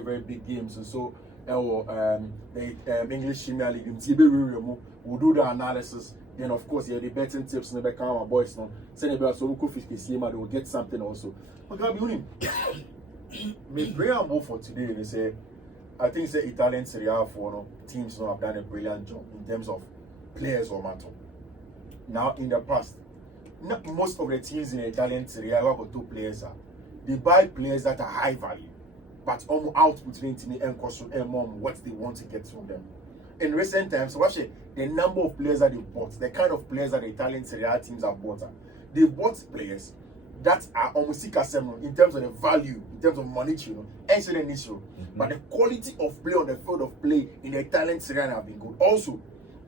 very, very big games. And so, the English Premier League, we'll do the analysis. Then, of course, the betting tips and the our boys. Send about so they will get something also. But me bring on board for today. They say, I think the Italian Serie A for teams have done a brilliant job in terms of players or matter. Now, in the past, not most of the teams in the Italian Serie A have got two players. They buy players that are high value, but almost output and what they want to get from them. In recent times, watch it, the number of players that they bought, the kind of players that the Italian Serie A teams have bought. They bought players that are almost in terms of the value, in terms of monetary, and an issue. But the quality of play on the field of play in the Italian Serie A have been good. Also,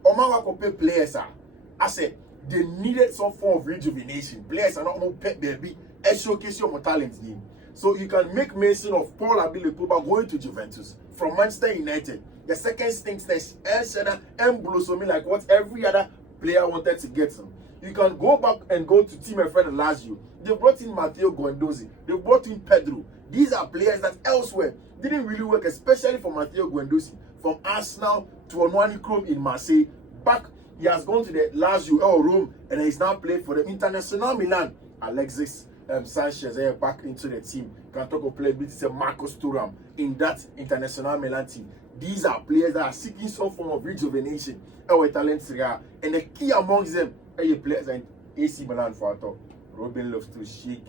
Omanga players I said they needed some form of rejuvenation. Players are not more pet baby and showcase your talent game. So you can make mention of Paul Abilipoba going to Juventus from Manchester United. The second stint test and blossomy like what every other player wanted to get him. You can go back and go to Fiifi-Manfred and Lazio. They brought in Matteo Guendouzi. They brought in Pedro. These are players that elsewhere didn't really work, especially for Matteo Guendouzi. From Arsenal to Onwani Chrome in Marseille. Back, he has gone to the Lazio Rome and he's now played for the International Milan. Alexis Sanchez back into the team. Can talk of players with Marcus Thuram in that International Milan team. These are players that are seeking some form of rejuvenation. Our talent Serie A. And the key amongst them are players like AC Milan for top. Robin Loftus-Cheek,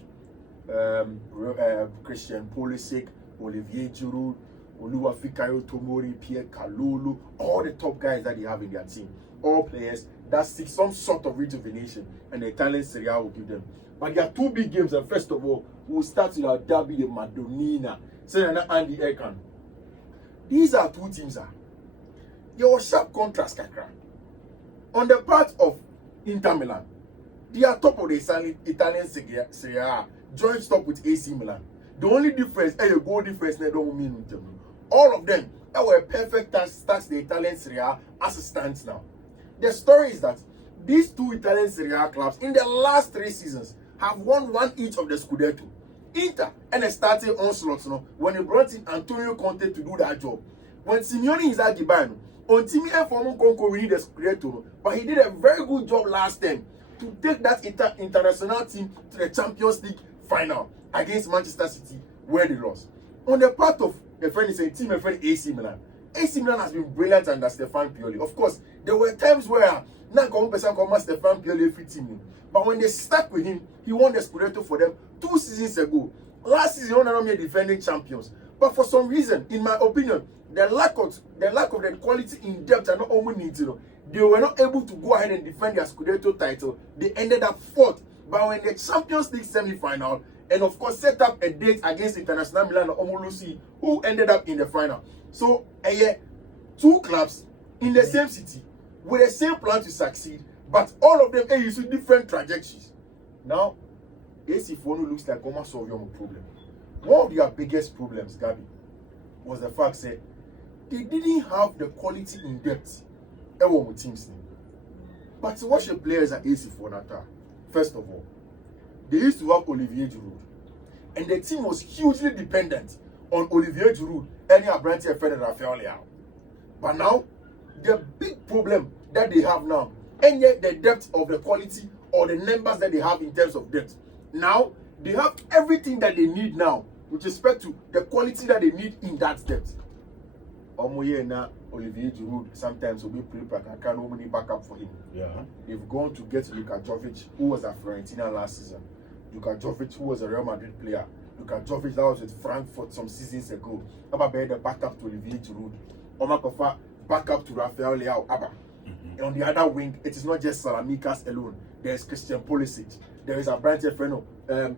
Christian Pulisic, Olivier Giroud, Oluwafikayo Tomori, Pierre Kalulu, all the top guys that they have in their team. All players that seek some sort of rejuvenation, and the Italian Serie A will give them. But there are two big games, and first of all, we'll start with our derby of Madonnina, Senna and the Ekan. These are two teams. Your sharp contrast, Kakra. On the part of Inter Milan, they are top of the Italian Serie A, joint top with AC Milan. The only difference, a goal difference, they don't mean all of them were perfect starts the Italian Serie A as it stands now. The story is that these two Italian Serie A clubs in the last 3 seasons have won one each of the Scudetto. Inter and a starting onslaught when they brought in Antonio Conte to do that job. When Simeone is at Gibano, on Timmy and Formo Conco winning the Scudetto, but he did a very good job last time to take that international team to the Champions League final against Manchester City, where they lost. On the part of a friend is a team, a friend AC Milan. AC Milan has been brilliant under Stefan Pioli. Of course, there were times where not common person come Stefan Pioli every team. But when they stuck with him, he won the Scudetto for them 2 seasons ago. Last season, they were defending champions. But for some reason, in my opinion, the lack of the quality in depth and not only needs, they were not able to go ahead and defend their Scudetto title. They ended up 4th. But when the Champions League semi-final, and of course set up a date against International Milan and Omolusi, who ended up in the final. So, two clubs in the same city with the same plan to succeed, but all of them use different trajectories. Now, AC Fono looks like almost solve your problem. One of their biggest problems, Gabi, was the fact that they didn't have the quality in depth with teams. But to watch the players at AC Fono, first of all, they used to have Olivier Giroud, and the team was hugely dependent on Olivier Giroud and Abrantia Fred and Rafael Leao. But now, the big problem that they have now, and yet the depth of the quality or the numbers that they have in terms of depth. Now, they have everything that they need now with respect to the quality that they need in that depth. Olivier Giroud sometimes will be played like I can't only back up for him. Yeah. They've gone to get Luka Jovic, who was at Fiorentina last season. Luka Jovic, who was a Real Madrid player. Luka Jovic, that was with Frankfurt some seasons ago. Abba bear the backup to Olivier Giroud. Omakofa backup to Rafael Leao. Abba. And on the other wing, it is not just Salamikas alone. There is Christian Pulisic. There is a branch of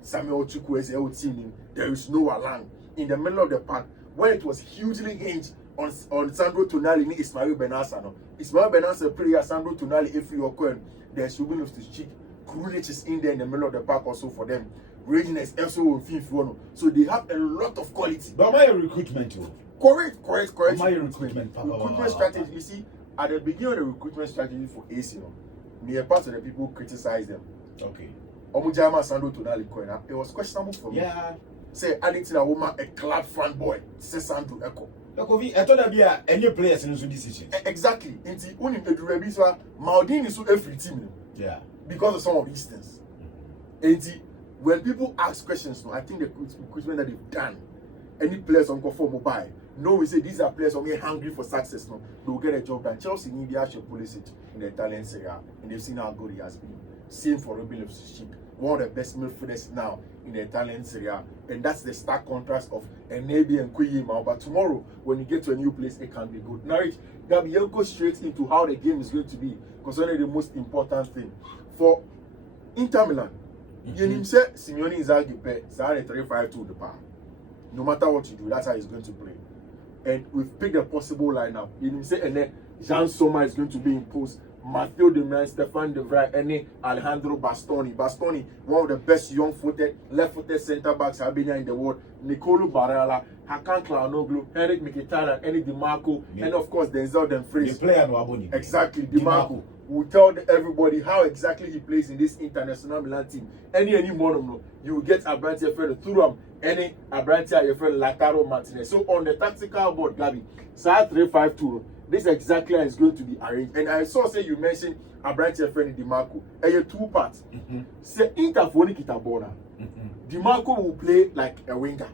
Samuel Chukwueze team. There is Noah Lang in the middle of the park, where it was hugely hinged on Sandro Tonali and Ismail Benassa. No? Ismail Benassa player, Sandro Tonali, if you are there's Ruben Loftus-Cheek. Krunic is in there in the middle of the park also for them. Regina is also on Fiifi-Manfred. So they have a lot of quality. But my recruitment too. Correct. My recruitment strategy. You see, at the beginning of the recruitment strategy for AC, me a part of the people criticize them. Okay. Omujama Sandro Tonali, it was questionable for me. Yeah. say adding a woman a club fan boy, say Sandro Echo. I thought that be any players in the decision. Exactly. Inti unim edurebi so Maldini so every team. Yeah. Because of some of these things. Inti when people ask questions, no, I think the recruitment that they've done, any players on for mobile, no, we say these are players who are hungry for success. No, they will get a job done. Chelsea need the actual policy in the Italian Serie A, and they've seen how good he has been. Same for Robin Lewis-Cheek, one of the best midfielders now in the Italian Serie A, and that's the stark contrast of Enebi and Kuyima. But tomorrow, when you get to a new place, it can be good. Now, Gabriel goes straight into how the game is going to be, concerning the most important thing for Inter Milan. You say Simeone Inzaghi pay 3-5-2 the power. No matter what you do, that's how he's going to play. And we've picked a possible lineup. You say and then Jean Sommer is going to be imposed. Matteo De Milan, Stefan De Vrij, and Alejandro Bastoni. Bastoni, one of the best young-footed, left-footed centre-backs have been in the world. Nicolo Barella, Hakan Çalhanoğlu, Henrik Mkhitaryan, Eddie Dimarco, and of course Denzel Dumfries. The player no aboni. Exactly, Dimarco. Will tell everybody how exactly he plays in this international Milan team. Any more no, you will get Abrantia friend Thuram, any Abrantia your friend Lautaro Martinez. So on the tactical board, Gabi, 3-5-2. This is exactly how it's going to be arranged. And I saw say you mentioned Abrantia friend Dimarco. And you two parts. Say Interphone Kitabona. Dimarco will play like a winger.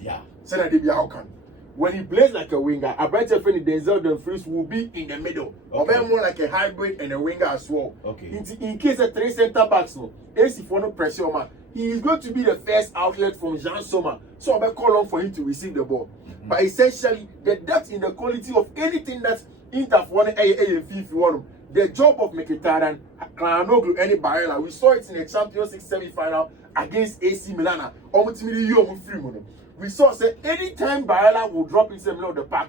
Yeah. Say that they be how can. When he plays like a winger, Abrantia friend Denzel Dumfries will be in the middle. Okay. Or more like a hybrid and a winger as well. Okay. In case of 3 centre backs, no, AC for no pressure, man, he is going to be the first outlet from Jean Sommer. So I'll call on for him to receive the ball. But essentially, the depth in the quality of anything that Inter for Fiifi-Manfred, the job of Mkhitaryan, Çalhanoğlu, any Barella, we saw it in the Champions League semi-final against AC Milan. We saw say anytime Barella will drop into the middle of the park,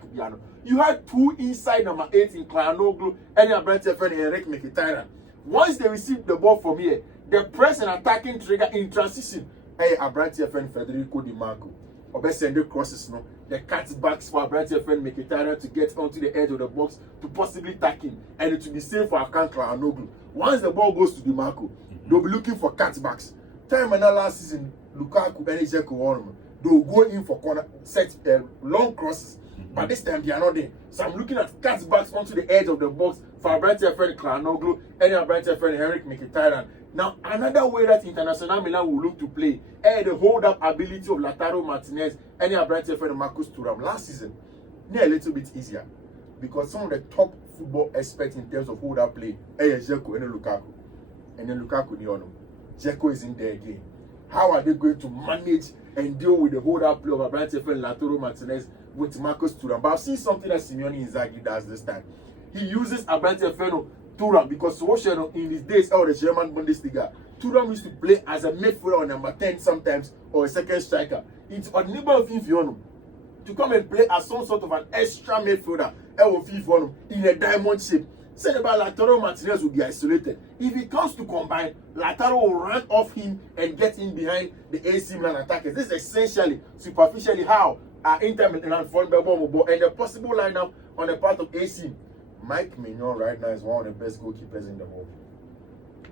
you had two inside number 8 in Çalhanoğlu and Abrantia friend Henrik Mkhitaryan. Once they receive the ball from here, the press and attacking trigger in transition. Abrantia friend Federico Di Marco. Obe send the crosses, no. The cutbacks for Abrantia friend Mkhitaryan to get onto the edge of the box to possibly tack him, and it will be safe for Hakan Çalhanoğlu. Once the ball goes to Di Marco, they'll be looking for cutbacks. Time and last season, Lukaku and Dzeko, they'll go in for corner set long crosses. But this time they are not there. So I'm looking at cutbacks onto the edge of the box for Abrantia friend Çalhanoğlu and Abrantia friend Henrik Mkhitaryan. Now, another way that International Milan will look to play the hold-up ability of Lautaro Martinez and Abrantia friend Marcus Thuram. Last season, a little bit easier because some of the top football experts in terms of hold-up play, Dzeko and Lukaku. And then Lukaku, Dzeko is in there again. How are they going to manage and deal with the hold-up play of Abrantia friend Lautaro Martinez with Marcus Thuram? But I've seen something that Simeone Inzaghi does this time. He uses Abrantia friend Thuram because in his days out of the German Bundesliga, Thuram used to play as a midfielder or number 10 sometimes or a second striker. It's on Fiifi-Manfred to come and play as some sort of an extra midfielder in a diamond shape. Said about Lautaro Martinez will be isolated. If he comes to combine, Lautaro will run off him and get in behind the AC Milan attackers. This is essentially, superficially, how Inter Milan formed and the possible lineup on the part of AC. Mike Maignan right now is one of the best goalkeepers in the world.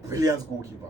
Brilliant goalkeeper.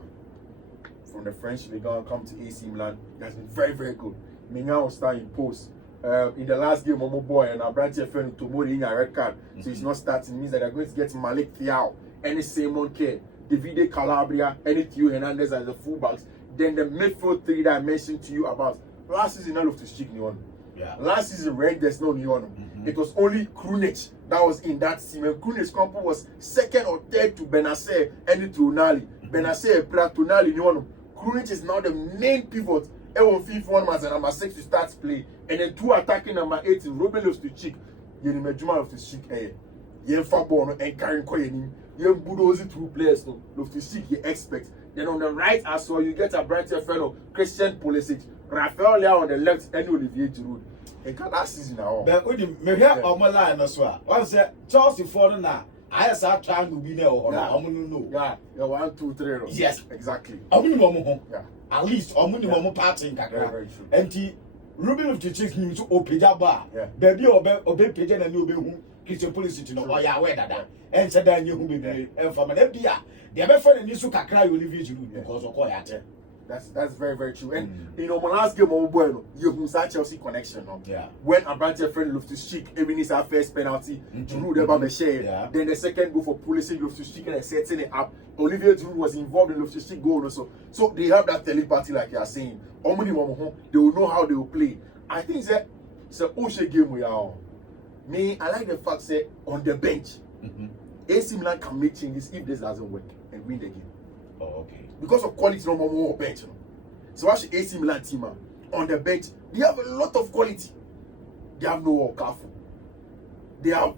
From the French Ligue 1, come to AC Milan. He has been very, very good. Maignan will start in post. In the last game, Momo Boy and Abrantia friend Tomori in a red card. So he's not starting. It means that they're going to get Malik Thiaw, any Simon Kerr, Davide Calabria, any Theo Hernandez as the fullbacks. Then the midfield three that I mentioned to you about. Last season, I love to stick Nyon. Yeah. Last season, there's no Nyon. It was only Krunic that was in that team. And Krunic compo was second or third to Benacer and Tonali. Benacer, Tonali, Nyon. Krunic is now the main pivot. Fiifi-Manfred number 6 to start play. And then 2 attacking number 8 is Robin Lewis-Cheek. Yenimejuma Lewis-Cheek. Yen Fabon and Karen Koyenim. Yen Budozi 2 players. Lewis-Cheek, you expect. Then on the right as well, you get Abrantia fellow Christian Pulisic, Rafael Leao on the left, and Olivier Giroud. And last season now. But we have our line as well. Once Chelsea for now. I have trying to be there or no. Yeah, 1, 2, 3. Yes, exactly. Yeah. At least minimum party in Kakra. And Ruben of the Chief needs to open that bar. Baby or pigeon and you'll be Christian Pulisic in why I wear that. And said that you will be and from an FDR. The other friend in this Kakra will leave you because of quiet. That's very, very true. And you know, my last game on Bueno, you have Chelsea connection. No? Yeah. When Abrante friend Loftus-Cheek, even his first penalty, Giroud never share. Yeah. Then the second goal for Pulisic, Loftus-Cheek and setting it up. Olivier Giroud was involved in Loftus-Cheek goal also. So they have that telepathy, like you are saying. They will know how they will play. I think that it's a Oshe game we are on. Me, I like the fact that on the bench, AC Milan can make changes if this doesn't work and win the game. Oh, okay. Because of quality, no more bench. You know? So watch the AC Milan team on the bench. They have a lot of quality. They have no Okafu. They have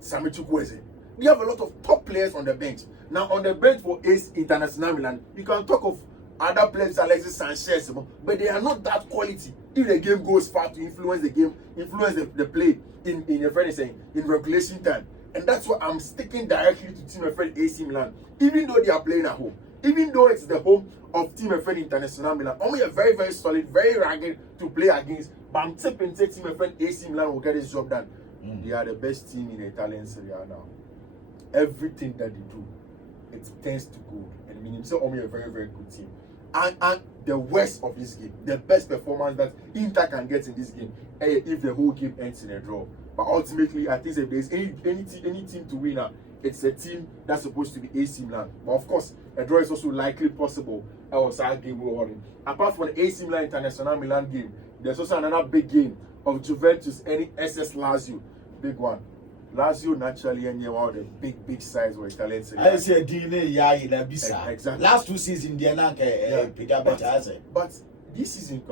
Sami Chukwueze. They have a lot of top players on the bench. Now on the bench for AC International Milan, you can talk of other players, Alexis Sanchez, but they are not that quality. If the game goes far to influence the game, influence the play in your friend is saying in regulation time. And that's why I'm sticking directly to Team Friend AC Milan, even though they are playing at home, even though it's the home of Team Friend International Milan. Only a very, very solid, very rugged to play against. But I'm tipping Team Friend AC Milan will get this job done. They are the best team in the Italian Serie A now. Everything that they do, it tends to gold. And meaning so only a very, very good team. And the worst of this game, the best performance that Inter can get in this game, if the whole game ends in a draw. But ultimately, I think if there's any team to win, it's a team that's supposed to be AC Milan. But of course, a draw is also likely possible. Apart from the AC Milan International Milan game, there's also another big game of Juventus and SS Lazio. Big one. Lazio naturally and one of the big sides were Italian. I say DNA exactly. Last 2 seasons, but this season,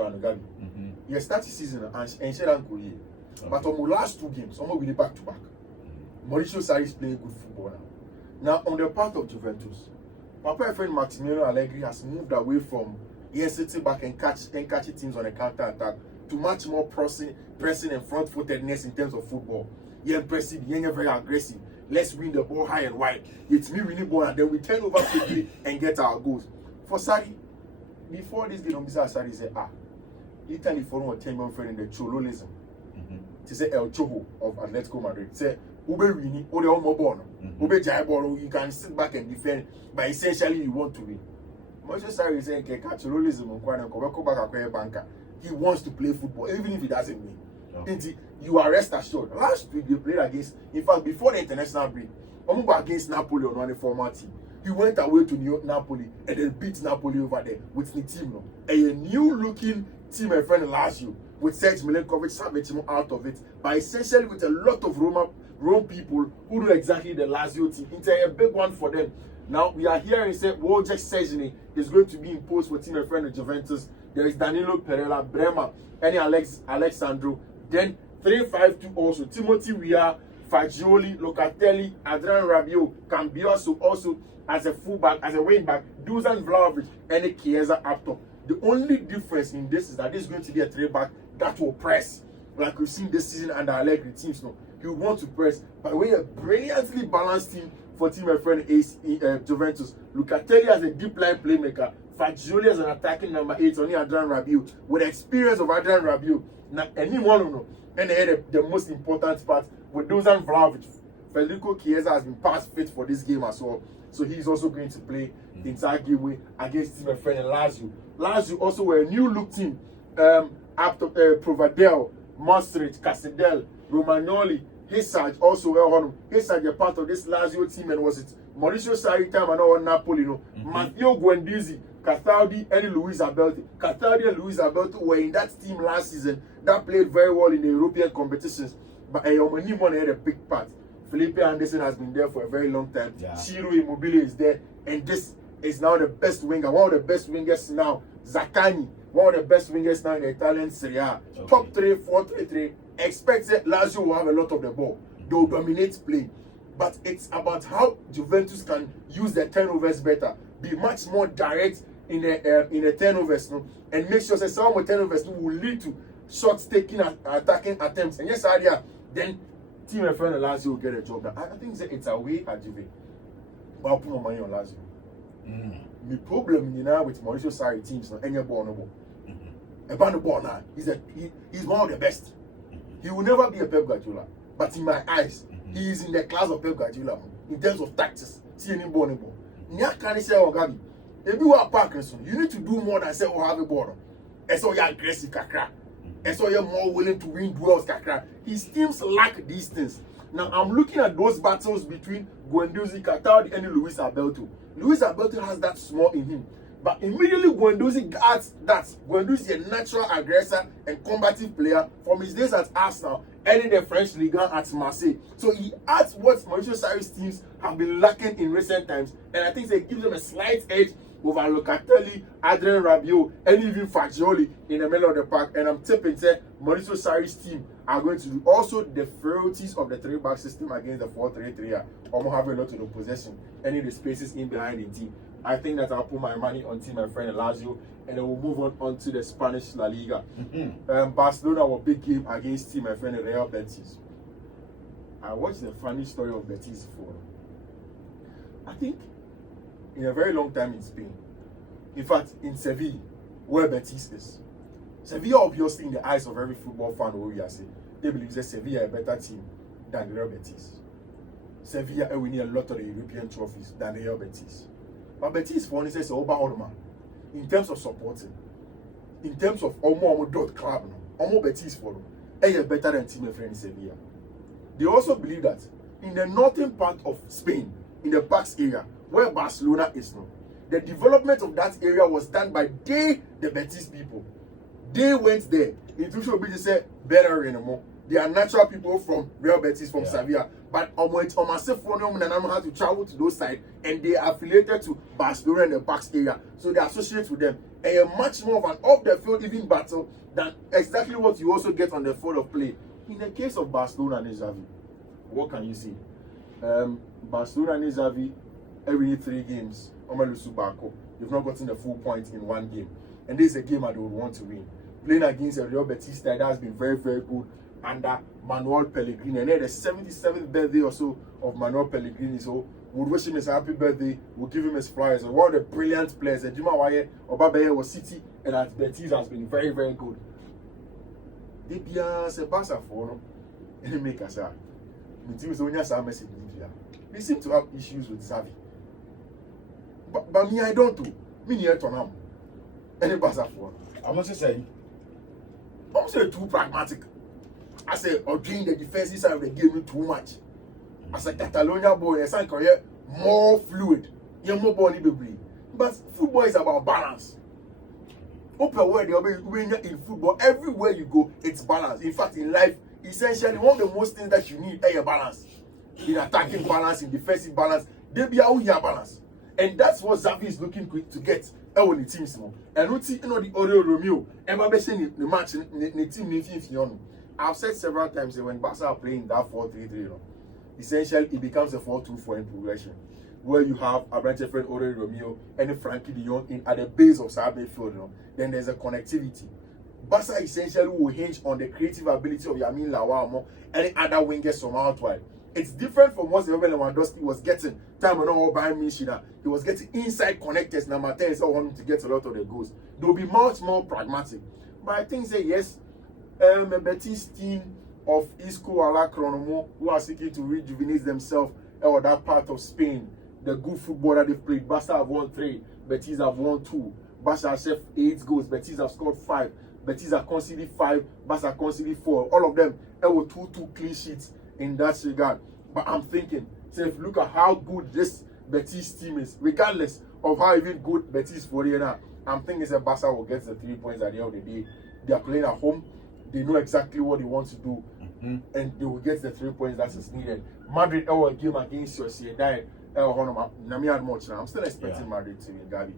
you start the season and share and but on the last 2 games, almost with the back-to-back. Mauricio Sarri is playing good football now. Now, on the part of Juventus, Papa friend Maximiliano Allegri has moved away from sitting back and catching teams on a counter-attack to much more pressing and front-footedness in terms of football. You're impressive, you're very aggressive. Let's win the ball high and wide. It's me winning ball and then we turn over quickly and get our goals. For Sarri, before this game, Sarri said, Italy for 10 million friend in the Chololism. To say El Choho of Atletico Madrid. Say, Ube winning, Ode Omo Ube Jaiboro, you can sit back and defend, but essentially you want to win. Mauricio Sarri is saying, he wants to play football, even if he doesn't win. Okay. You are rest assured. Last week they played against, in fact, before the international break, against Napoli on one former team. He went away to Napoli and then beat Napoli over there with the team. A new-looking team, my friend Lazio, with Serge Milinkovic-Savic out of it, but essentially with a lot of Rome people who know exactly the Lazio team. It's a big one for them. Now we are hearing say Wojciech Szczesny is going to be imposed for team my friend Juventus. There is Danilo Pereira, Bremer, and Alexandro. Then 3-5-2 also. Timothy Weah, Fagioli, Locatelli, Adrian Rabiot, Cambiaso also as a fullback, as a wingback, Dusan Vlahovic, and Chiesa up top. The only difference in this is that this is going to be a 3-back that will press, like we've seen this season under Allegri teams. No, he would want to press, but we a brilliantly balanced team for team my friend Juventus. Locatelli as a deep line playmaker, Fagioli as an attacking number 8, only Adrian Rabiot with the experience of Adrian Rabiot. Now, anyone know, and they had the most important part with Dusan Vlahovic. Federico Chiesa has been past fit for this game as well, so he's also going to play in Zagreb against team my friend Lazio. Lazio also were a new look team. After Provadel, Maastricht, Casadel, Romagnoli, Hissage also were on. Hissage a part of this Lazio team, and was it Mauricio Sarri time and all Napoli, Matteo Guendouzi, Cataldi and Luis Alberto. Cataldi and Luis Alberto were in that team last season that played very well in the European competitions, but Ayomani had a big part. Felipe Anderson has been there for a very long time. Ciro Immobile is there, and this is now the best winger, one of the best wingers now. Zaccagni, one of the best wingers now in the Italian Serie A. Okay. Top 3, 4-3-3. Expect that Lazio will have a lot of the ball. They will dominate play. But it's about how Juventus can use their turnovers better, be much more direct in the turnovers, and make sure that some of the turnovers will lead to shots taking attacking attempts. And yes, then team and friend Lazio will get a job done. I think that it's a way at Juve. But I'll put my money on Lazio. The problem now with Mauricio Sarri teams now, any ball no ball. About the ball now, he's one of the best. He will never be a Pep Guardiola, but in my eyes, he is in the class of Pep Guardiola in terms of tactics. See any ball no ball. Nya can say Ogabi. If you are Parkinson, you need to do more than say, oh, have a ball. And so you're aggressive, kakra. And so you're more willing to win duels, kakra. His teams lack these things. Now, I'm looking at those battles between Guendouzi, Qatar, and Luis Alberto. Luis Alberto has that small in him. But immediately Guendouzi adds that. Guendouzi is a natural aggressor and combative player from his days at Arsenal and in the French Ligue 1 at Marseille. So he adds what Mauricio Sarri's teams have been lacking in recent times. And I think it gives them a slight edge over Locatelli, Adrien Rabiot, and even Fagioli in the middle of the park. And I'm tipping that Mauricio Sarri's team are going to do also the frailties of the 3-back system against the 4-3-3. Almost have a lot of the possession and in the spaces in behind the team. I think that I'll put my money on team my friend Lazio, and then we'll move on to the Spanish La Liga. Barcelona were big game against team my friend Real Betis. I watched the funny story of Betis for, I think, in a very long time in Spain. In fact, in Seville, where Betis is. Sevilla, obviously, in the eyes of every football fan, we are saying, they believe that Sevilla is a better team than Real Betis. Sevilla are winning a lot of the European trophies than Real Betis. But Betis, for instance, is over in terms of supporting, in terms of almost club, almost Betis for them, they are better than team friend Sevilla. They also believe that in the northern part of Spain, in the Basque area, where Barcelona is now, the development of that area was done by the Betis people. They went there. It should be say better anymore. They are natural people from Real Betis, from Sevilla. But had to travel to those sides, and they are affiliated to Barcelona and the Basque area. So they associate with them. And a much more of an off-the-field even battle than exactly what you also get on the field of play. In the case of Barcelona and Xavi, what can you say? Barcelona and Xavi, every 3 games, you've not gotten the full point in 1 game. And this is a game I would want to win. Playing against a Real Betis side that has been very, very good under Manuel Pellegrini. And then the 77th birthday or so of Manuel Pellegrini. So we'll wish him a happy birthday. We'll give him his flowers. So one of the brilliant players. And Jima Waye, Obabaye was City, and at Betis has been very, very good. They be a Sebastian for them. And they make us they seem to have issues with Xavi. But me, I don't do. Me near to them. Any Barca for I must say, I'm saying too pragmatic. I say, or doing the defensive side of the game too much. As a Catalonia boy, I say, more fluid. You're more body baby. But football is about balance. Open where in football, everywhere you go, it's balance. In fact, in life, essentially, one of the most things that you need is a balance. In attacking balance, in defensive balance, they be out here balance. And that's what Xavi is looking to get. On the teams, and we see the Oreo Romeo. Ever saying the match, the team, I've said several times that when Barca are playing that 4-3-3, essentially it becomes a 4-2-4 in progression, where you have a branch of friend Oreo Romeo and Frankie De Jong in at the base of Sabe field. Then there's a connectivity. Barca essentially will hinge on the creative ability of Yamin Lawamo and other wingers from out wide. It's different from what Lewandowski was getting. Time when all behind me, he was getting inside connectors. Number 10 is all him to get a lot of the goals. They'll be much more pragmatic. But I think yes, a Betis team of Isco Alacronomo who are seeking to rejuvenate themselves or that part of Spain. The good football that they've played. Barca have won 3, Betis have won 2. Barca have scored 8 goals, Betis have scored 5. Betis have conceded 5, Barca conceded 4. All of them were 2-2 clean sheets in that regard. But I'm thinking, if you look at how good this Betis team is, regardless of how even good Betis for you now, I'm thinking that Barca will get the 3 points at the end of the day. They are playing at home. They know exactly what they want to do. And they will get the 3 points that is needed. Madrid, our game against Sociedad, I'm still expecting Madrid to win, Gabi.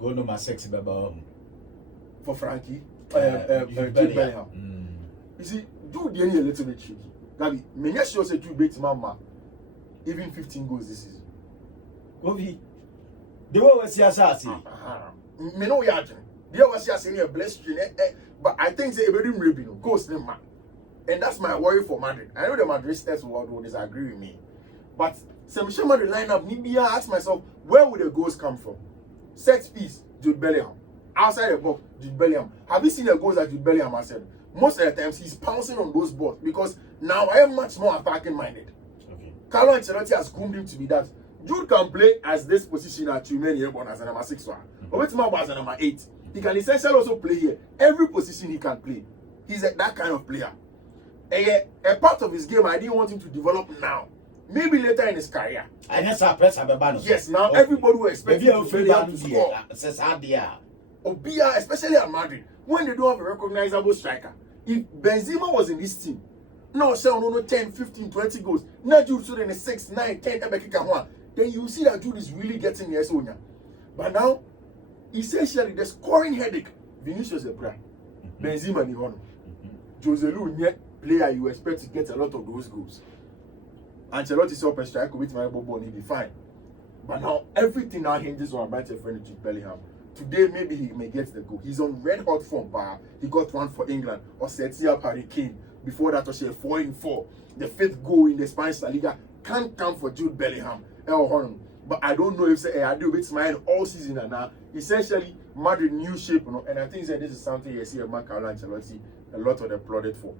Go number 6, for Frankie, Jude Bellingham. You see, Jude is a little bit tricky. Gabi, many sure say Jude beats Mama even 15 goals this season. Govi, the way was your me know you are. There was just a blessed but I think they very rebel goals name man. And that's my worry for Madrid. I know the Madridistas will disagree with me. But some show Madrid lineup, maybe I ask myself, where would the goals come from? Set piece, Jude Bellingham. Outside the box, Jude Bellingham. Have you seen the goals that Jude Bellingham has said? Most of the times he's pouncing on those balls because now I am much more attacking minded. Okay. Carlo Ancelotti has groomed him to be that. Jude can play as this position at Chumeni as a number 6 one. Or as a number 8. He can essentially also play here. Every position he can play. He's that kind of player. A part of his game I didn't want him to develop now. Maybe later in his career. And that's our press. Yes, now everybody will expect him to score. Obia, especially at Madrid, when they don't have a recognizable striker. If Benzema was in this team, no, 10, 15, 20 goals. Now Jude so in 6, 9, 10, then you see that Jude is really getting the Sonia. But now, essentially, the scoring headache, Vinicius is a Benzema ni hono. Joselu nye player you expect to get a lot of those goals. Ancelotti saw a striker with my ball and he'll be fine. But now everything now hinges on my friend Jude Bellingham. Today maybe he may get the goal. He's on red hot form, but he got one for England or sets up Harry Kane. Before that was a 4-4. The 5th goal in the Spanish La Liga can't come for Jude Bellingham. But I don't know if I do with mine all season and now. Essentially, Madrid new shape, and I think that this is something you see a man Carlo Ancelotti a lot of them applauded for.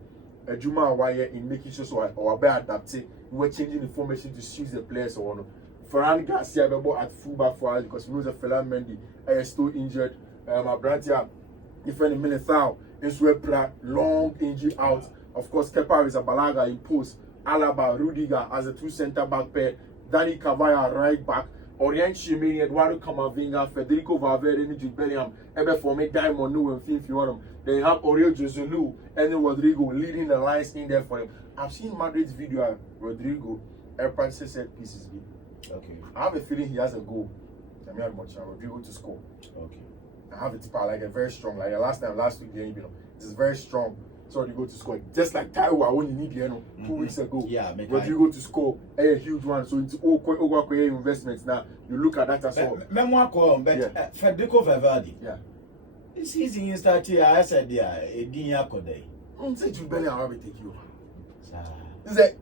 Juma wire in making sure so our better adapting, we're changing the formation to suit the players or one. Ferran Garcia at fullback for us because we know the Felan Mendy is still injured. Abrantia, different Militao, Nswepra, long injury out. Of course, Kepa is a Balaga in post. Alaba, Rudiger as a 2 center back pair. Danny Cavalla right back. Orient Chimini, Eduardo Camavinga, Federico Valverde, Jude Bellingham, Ebe for me Diamond, no and Fiifi-Manfred. They have Oriol Joselu and Rodrigo leading the lines in there for him. I've seen Madrid's video of Rodrigo. Everybody set pieces. Okay. I have a feeling he has a goal. I mean, Rodrigo to score. Okay. I have it like a very strong. Like last week, it's very strong. So Rodrigo to score. Just like Taiwo when you need 2 weeks ago. Yeah, Rodrigo to score a huge one. So it's all investments now. You look at that as well. Memoir call, but Federico Valverde. Yeah. This season start here. I said, yeah, a dinner today. Say Jude Bellingham will take you over.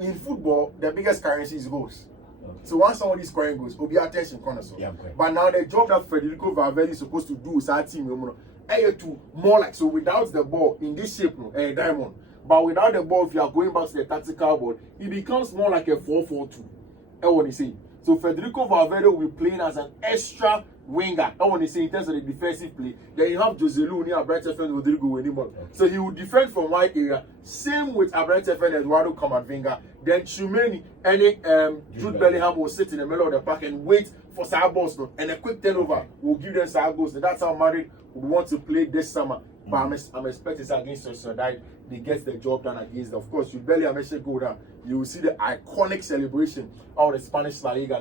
In football, the biggest currency is goals. Okay. So once somebody is scoring goals, will be attention corner. Yeah, but now the job that Federico Valverde is supposed to do is our team. To more like so without the ball in this shape, diamond. But without the ball, if you are going back to the tactical ball, it becomes more like a 4-4-2. I want to say. So Federico Valverde will be playing as an extra winger. I want to say in terms of the defensive play. Then you have Joselu near Abrante and Rodrigo anymore. Okay. So he will defend from wide area. Same with Abrante and Eduardo Camavinga. Then Chumeni and Jude Bellingham will sit in the middle of the park and wait for side balls. And a quick turnover will give them side goals. And that's how Madrid would want to play this summer. But I'm expecting against Sociedad, they get the job done against them. Of course, you barely mention go down. You will see the iconic celebration of the Spanish La Liga.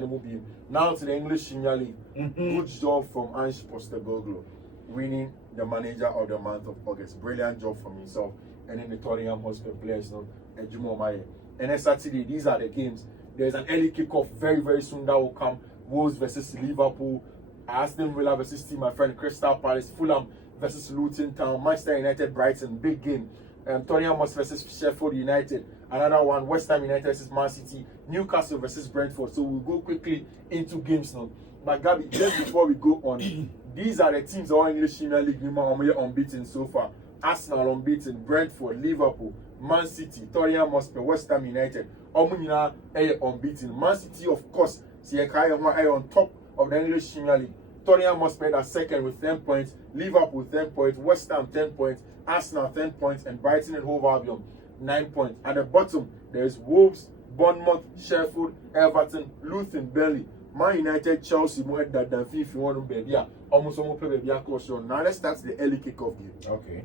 Now to the English Premier League. Good job from Ange Postecoglou, winning the manager of the month of August. Brilliant job from himself. And then the Tottenham Hotspur players, and Juma Maye. And then Saturday, these are the games. There's an early kickoff very, very soon that will come. Wolves versus Liverpool, Aston Villa versus my friend Crystal Palace, Fulham versus Luton Town, Manchester United, Brighton, big game. Tottenham versus Sheffield United, another one, West Ham United versus Man City, Newcastle versus Brentford. So we'll go quickly into games now. But Gabby, just before we go on, these are the teams all English Premier League unbeaten so far. Arsenal unbeaten, Brentford, Liverpool, Man City, Tottenham Hotspur, West Ham United, Omunina unbeaten. Man City, of course, on top of the English Premier League. Tottenham Hotspur at second with 10 points, Liverpool 10 points, West Ham 10 points, Arsenal 10 points, and Brighton and Hove Albion 9 points. At the bottom, there's Wolves, Bournemouth, Sheffield, Everton, Luton, Burnley, Man United, Chelsea, more than Fiifi-Manfred, baby. Almost play baby close. Now let's start the early kickoff game. Okay.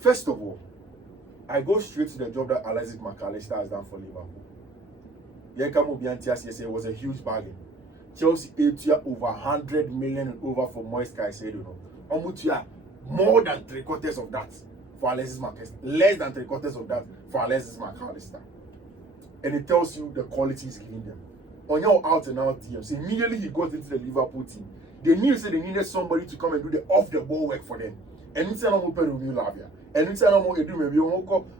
First of all, I go straight to the job that Alexis McAllister has done for Liverpool. It was a huge bargain. Chelsea paid over 100 million and over for Moise Caicedo. Almost more than 3/4 of that for Alexis McAllister. Less than 3/4 of that for Alexis McAllister. And it tells you the quality he's giving them. On your out and out teams, immediately he got into the Liverpool team. They needed somebody to come and do the off the ball work for them. And it's not Lavia. And it's not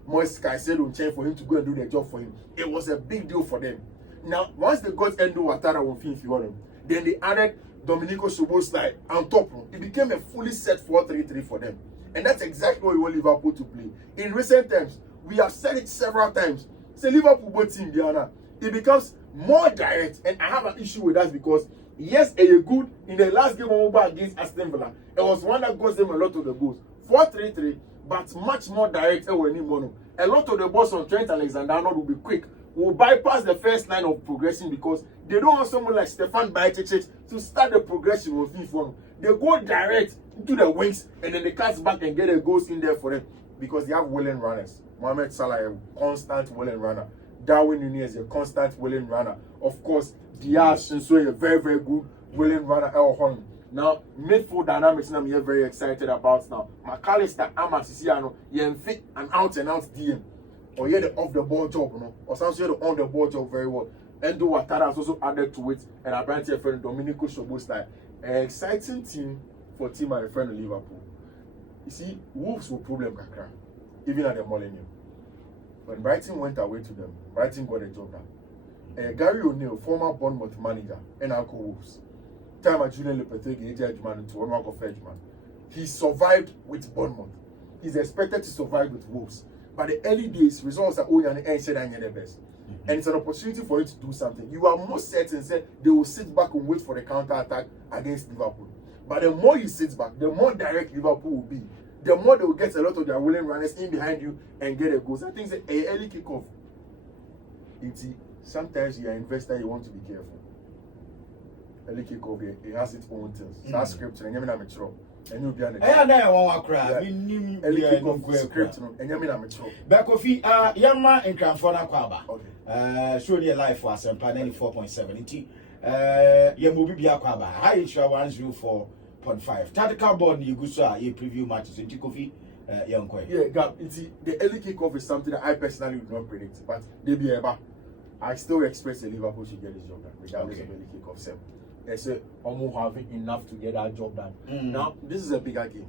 Moise Caicedo chain for him to go and do the job for him. It was a big deal for them. Now, once they got Endo Ouattara on Fiifi-Manfred, then they added Domenico Szoboszlai on top. It became a fully set 4-3-3 for them. And that's exactly what we want Liverpool to play. In recent times, we have said it several times. Say Liverpool both team, Diana. it becomes more direct, and I have an issue with that because yes, a good in the last game over against Aston Villa, it was one that cost them a lot of the goals, 4-3-3, but much more direct. A lot of the balls on Trent Alexander-Arnold will be quick, will bypass the first line of progression because they don't want someone like Stefan Bajcetic to start the progression with FIFA. They go direct into the wings and then they cut back and get a goals in there for them because they have willing runners. Mohamed Salah, a constant willing runner. Darwin Nunez, a constant willing runner. Of course, Diaz and so a very, very good willing runner. Now, midfield dynamics, I'm here very excited about now. McAllister, Amasisiano, you fit an out and out DM. Or you the off the ball job, you know, or sometimes you the on the ball job very well. Endo Ouattara has also added to it, and I brought your friend Domenico Szoboszlai. An exciting team for team and a friend of Liverpool. You see, Wolves were problem kakra, even at the Millennium. When Brighton went away to them, Brighton got a job done. Gary O'Neill, former Bournemouth manager, and Uncle Wolves. Time at Julian Lopetegui, to one of Fedgman. He survived with Bournemouth. He's expected to survive with Wolves. But the early days, results are only an end the best. And it's an opportunity for you to do something. You are most certain that they will sit back and wait for the counter attack against Liverpool. But the more you sit back, the more direct Liverpool will be. The more they will get a lot of their willing runners in behind you and get a goal. So I think it's an early kickoff. Sometimes you're an investor, you want to be careful. Early kickoff, it has its own things. So that script, and you're mature. And you'll be on the script, and you're mature. Bekofi, Yama and Cranfona Kwaba. Okay. Show your life for us and Panani 4.7. Yamubi Kwaba. High issue 104.5. Tactical board, you go so you preview matches in Tikofi. Young Quay. Yeah, Gab, the early kickoff is something that I personally would not predict, but they be able. I still expect the Liverpool should get this job done, regardless of early kickoff 7. They say almost having enough to get that job done. Now, this is a bigger game.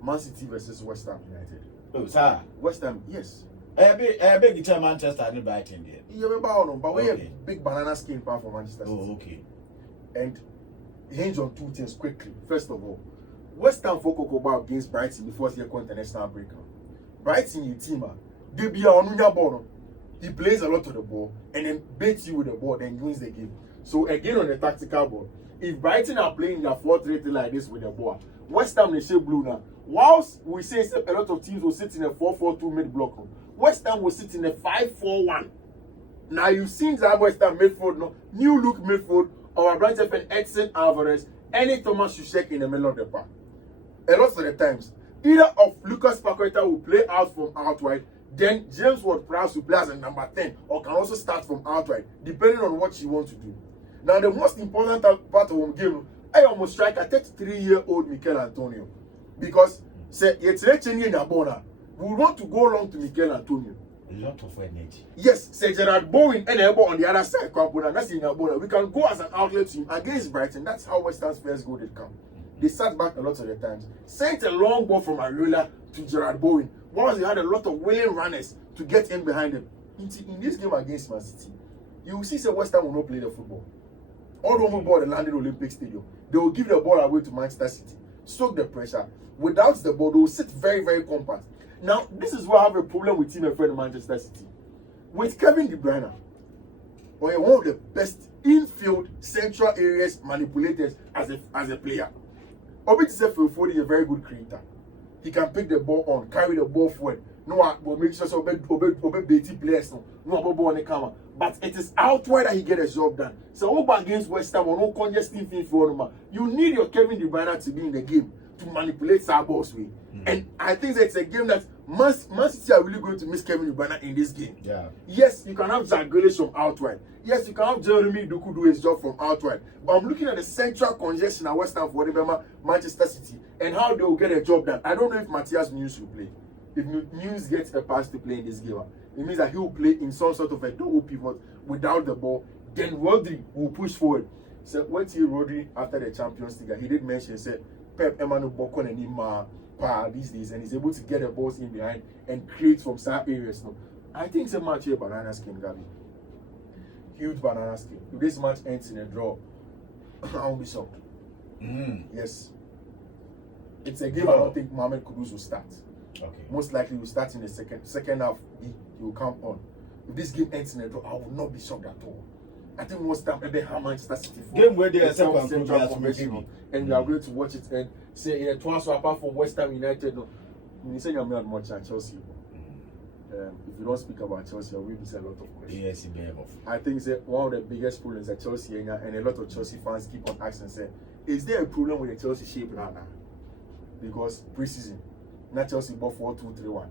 Man City versus West Ham United. Oh, sir. West Ham, yes. I beg you, Manchester and Brighton there. You remember, but we have big banana skin part for Manchester City. Oh, okay. And hinge on two things quickly. First of all, West Ham for Kokoba against Brighton before the international break. Brighton, your team, they be on your ball. He plays a lot of the ball and then beats you with the ball, then wins the game. So again on the tactical board, if Brighton are playing their 4-3-3 like this with the ball, West Ham they say blue now. Whilst we say a lot of teams will sit in a 4-4-2 mid block, West Ham will sit in a 5-4-1. Now you've seen that West Ham midfield, no new look midfield, our branch of Edson Alvarez, any Thomas Tuchel in the middle of the park. A lot of the times, either of Lucas Paqueta will play out from out wide. Then James Ward-Prowse will play as a number 10 or can also start from outright, depending on what you want to do. Now, the most important part of the game, I almost strike a 33-year-old Mikel Antonio. Because, say, it's actually in Abona. We want to go along to Mikel Antonio. A lot of energy. Yes, say Gerard Bowen and Ebo on the other side, that's in Abona. We can go as an outlet team against Brighton. That's how West Ham's first goal did come. They sat back a lot of the times. Sent a long ball from Ariola to Gerard Bowen. Once they had a lot of willing runners to get in behind them. In this game against Man City, you will see that West Ham will not play the football. All over board the London Olympic Stadium. They will give the ball away to Manchester City. Soak the pressure. Without the ball, they will sit very, very compact. Now, this is where I have a problem with team and friend Manchester City. With Kevin De Bruyne, one of the best infield central areas manipulators as a player. Obi Tsefo is a very good creator. He can pick the ball on, carry the ball forward. No one will make sure obey Betis players. No ball on the camera. But it is outward that he get a job done. So over against West Ham, no congesting thing for him. You need your Kevin De Bruyne to be in the game to manipulate our balls with. And I think that it's a game that Man City are really going to miss Kevin De Bruyne in this game. Yeah. Yes, you can have Jack Grealish from outside. Yes, you can have Jeremy Doku do his job from outside. But I'm looking at the central congestion at West Ham for Manchester City and how they will get a job done. I don't know if Matthias Nunes will play. If Nunes gets a pass to play in this game, it means that he will play in some sort of a double pivot without the ball. Then Rodri will push forward. So when Rodri after the Champions League, he did mention, said Pep Emmanuel Bocon and Nima these days, and he's able to get the balls in behind and create from side areas. No, I think it's a match here, banana skin, Gabi. Huge banana skin. If this match ends in a draw, I won't be shocked. Yes. It's a game I don't think Mohamed Kudus will start. Okay. Most likely will start in the second half. He will come on. if this game ends in a draw, I will not be shocked at all. I think most time maybe how Manchester City game where they are central formation formation, and we are going to watch it and say yeah, twice apart from West Ham United. No, you say you're not much at Chelsea. If you don't speak about Chelsea, we will say a lot of questions. Yes, I think that one of the biggest problems at Chelsea and a lot of Chelsea fans keep on asking, say, is there a problem with the Chelsea shape now? Because pre-season, not Chelsea bought 4-2-3-1.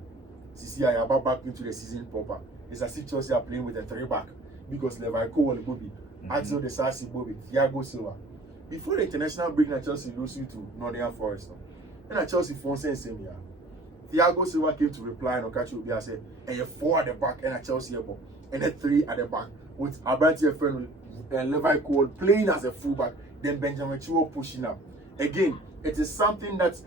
CCI are back into the season proper. It's as if Chelsea are playing with a 3-back because Levico will be Axel De Sassi Bobby, Thiago Silva. Before the international break, Chelsea lose you to Nottingham Forest. And at Chelsea phone saying same year. Thiago Silva came to reply and Okachi Obi said, and you're 4 at the back and at Chelsea airport, and then 3 at the back with Abranti friend Levico playing as a fullback, then Benjamin Chilwell pushing up. Again, it is something that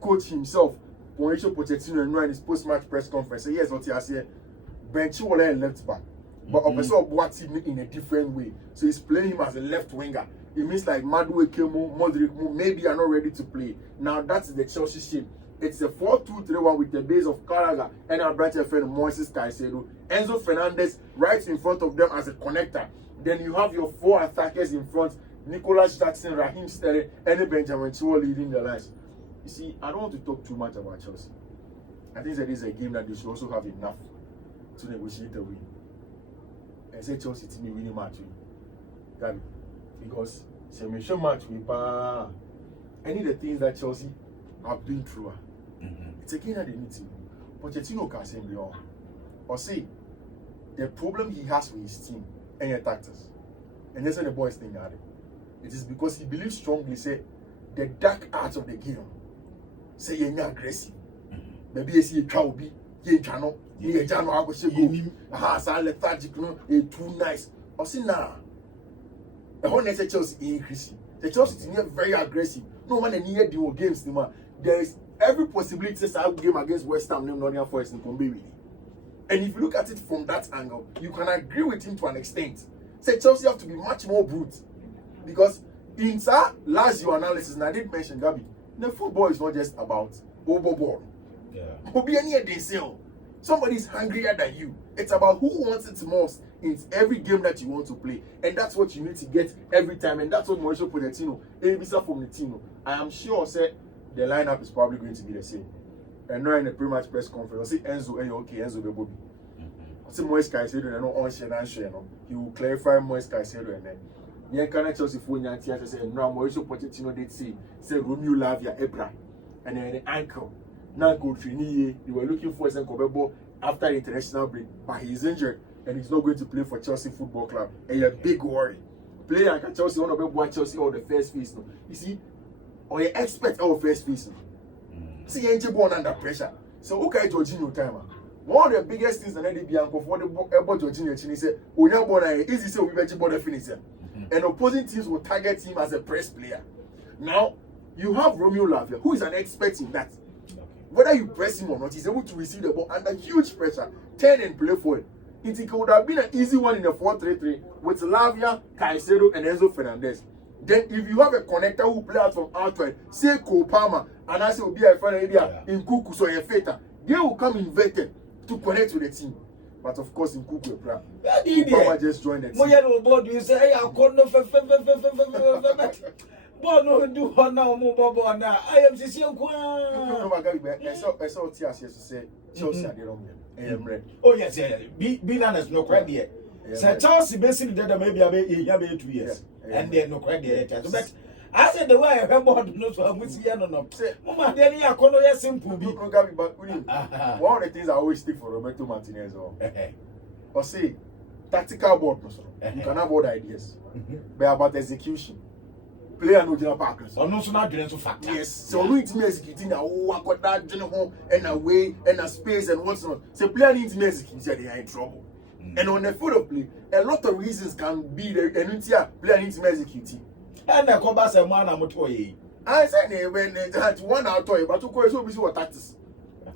coach himself, Mauricio Pochettino, in his post-match press conference, yes, what he has said, Ben Chilwell and left back, but also Boateng in a different way. So he's playing him as a left winger. It means like Madueke, Modric, maybe are not ready to play. Now that's the Chelsea shape. It's a 4-2-3-1 with the base of Carragher and our branch friend Moises Caicedo, Enzo Fernandez right in front of them as a connector. Then you have your 4 attackers in front, Nicolas Jackson, Raheem Sterling, and Benjamin Chilwell leading the lines. You see, I don't want to talk too much about Chelsea. I think that is a game that they should also have enough to negotiate a win. And say Chelsea to me winning match win. Because it's a match with any of the things that Chelsea have been through. It's a game that they need to. Pochettino can say beyond. Or say the problem he has with his team and your tactics. And that's when the boys think at it. It is because he believes strongly, say, the dark art of the game. Say you're not aggressive. Maybe you see a cow be, you cannot, you can't go, so lethargic, too nice. Or say, nah. The whole next Chelsea increasing. The Chelsea is very aggressive. No one near the games. There is every possibility to start game against West Ham, Nottingham Forest, and Combe. And if you look at it from that angle, you can agree with him to an extent. Say Chelsea have to be much more brute. Because in Lazio analysis, and I did mention Gabi, the football is not just about over ball. Somebody is hungrier than you. It's about who wants it most in every game that you want to play. And that's what you need to get every time. And that's what Mauricio Pochettino, Ebisa from the team. I am sure said the lineup is probably going to be the same. And now in the pre-match press conference, I say Enzo, okay, Enzo Bebobi. I say Moise Caicedo, and no on share and share. He will clarify Moise Caicedo and then. Yeah, can I Chelsea for Yanti? I say, no, Mauricio Pochettino did say Romeo Lavia, Ebra, and then the ankle. Now go Trini, they were looking for Sen Kobebo after the international break, but he's injured and he's not going to play for Chelsea Football Club. And a big worry. Play like Chelsea, one of them watch Chelsea or the first phase. No. You see, or you expect our first phase. See, you ain't born under pressure. So, okay, Jorginho time. One of the biggest things that they be uncle for the about Jorginho, he said, "We are born easy, so we better born finisher." And opposing teams will target him as a press player. Now, you have Romeo Lavia, who is an expert in that. Whether you press him or not, he's able to receive the ball under huge pressure, turn and play for it. It would have been an easy one in the 4-3-3 with Lavia, Caicedo, and Enzo Fernandez. Then, if you have a connector who plays out from outside, say Cole Palmer, and I say will be a friend in Kuku, so Feta, they will come inverted to connect with the team. But of course, in Kuku, Palmer just joined the team. You say, I no do now, move now. I am the same. I saw Tias to say Chelsea are the wrong. Oh, yes, be honest, no credit yet. So Chelsea basically did maybe a 2 years, and then no credit yet. But I said the way I heard about no, so I'm with you. No, Mama, then you are going to simple. But one of the things I always stick for Roberto Martinez or say tactical board. You can have all ideas, but about execution. Player no general partners. Or no, so not doing so fact. Yes, so we need to execute now. I got that general and a way and a space and what's not. So player needs to execute, they are in trouble. And on the field of play, a lot of reasons can be there. And player needs to execute. And the combat a man I'm toy. I said when they had 1 hour toy, but to call so busy what tactics.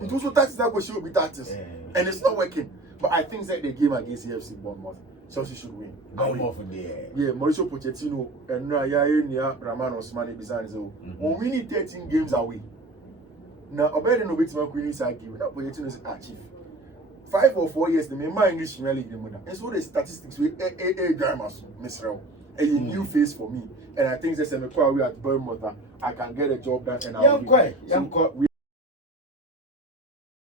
It also tactics that will show be tactics, and it's not working. But I think that the game against AFC Bournemouth, Chelsea should win. Yeah, Mauricio Pochettino and Naya Raman Osmani Bizanzo. We need 13 games away. Now, Obed no bit more queen is arguing. Now, Pochettino is achieve. 5 or 4 years, the main English Premier League, and so the statistics with a dramas, Mr. A new face for me, and I think that's a we at Bournemouth. I can get a job done, and I'll quite.